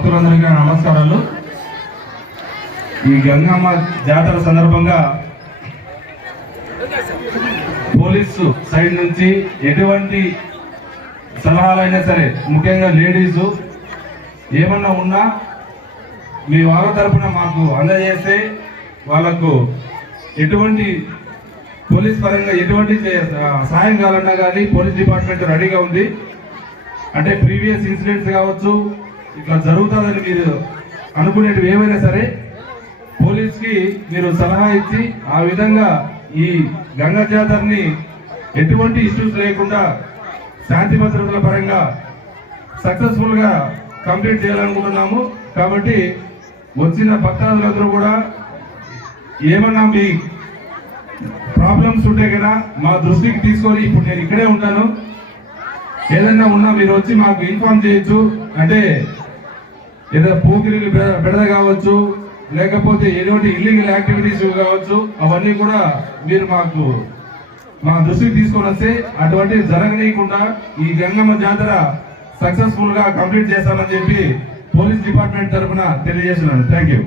భక్తులందరికీ నమస్కారాలు. ఈ గంగమ్మ జాతర సందర్భంగా పోలీసు సైడ్ నుంచి ఎటువంటి సలహాలైనా సరే, ముఖ్యంగా లేడీసు ఏమన్నా ఉన్నా మీ వాళ్ళ తరఫున మాకు అందజేస్తే వాళ్ళకు ఎటువంటి పోలీస్ పరంగా ఎటువంటి సాయం కావాలన్నా కానీ పోలీస్ డిపార్ట్మెంట్ రెడీగా ఉంది. అంటే ప్రీవియస్ ఇన్సిడెంట్స్ కావచ్చు, ఇట్లా జరుగుతుందని మీరు అనుకునేటివి ఏమైనా సరే పోలీస్కి మీరు సలహా ఇచ్చి ఆ విధంగా ఈ గంగా జాతరని ఎటువంటి ఇష్యూస్ లేకుండా శాంతి భద్రతల పరంగా సక్సెస్ఫుల్గా కంప్లీట్ చేయాలనుకుంటున్నాము. కాబట్టి వచ్చిన భక్తాదులందరూ కూడా ఏమన్నా మీ ప్రాబ్లమ్స్ ఉంటే కదా మా దృష్టికి తీసుకొని, ఇప్పుడు నేను ఇక్కడే ఉంటాను, ఏదన్నా ఉన్నా మీరు వచ్చి మాకు ఇన్ఫార్మ్ చేయొచ్చు. అంటే ఏదో పోకిరీలు బెడద కావచ్చు, లేకపోతే ఎటువంటి ఇల్లీగల్ యాక్టివిటీస్ కావచ్చు, అవన్నీ కూడా మీరు మా దృష్టికి తీసుకొని వస్తే అటువంటివి జరగనీయకుండా ఈ గంగమ్మ జాతర సక్సెస్ఫుల్ గా కంప్లీట్ చేస్తామని చెప్పి పోలీస్ డిపార్ట్మెంట్ తరఫున తెలియజేస్తున్నాను. Thank you.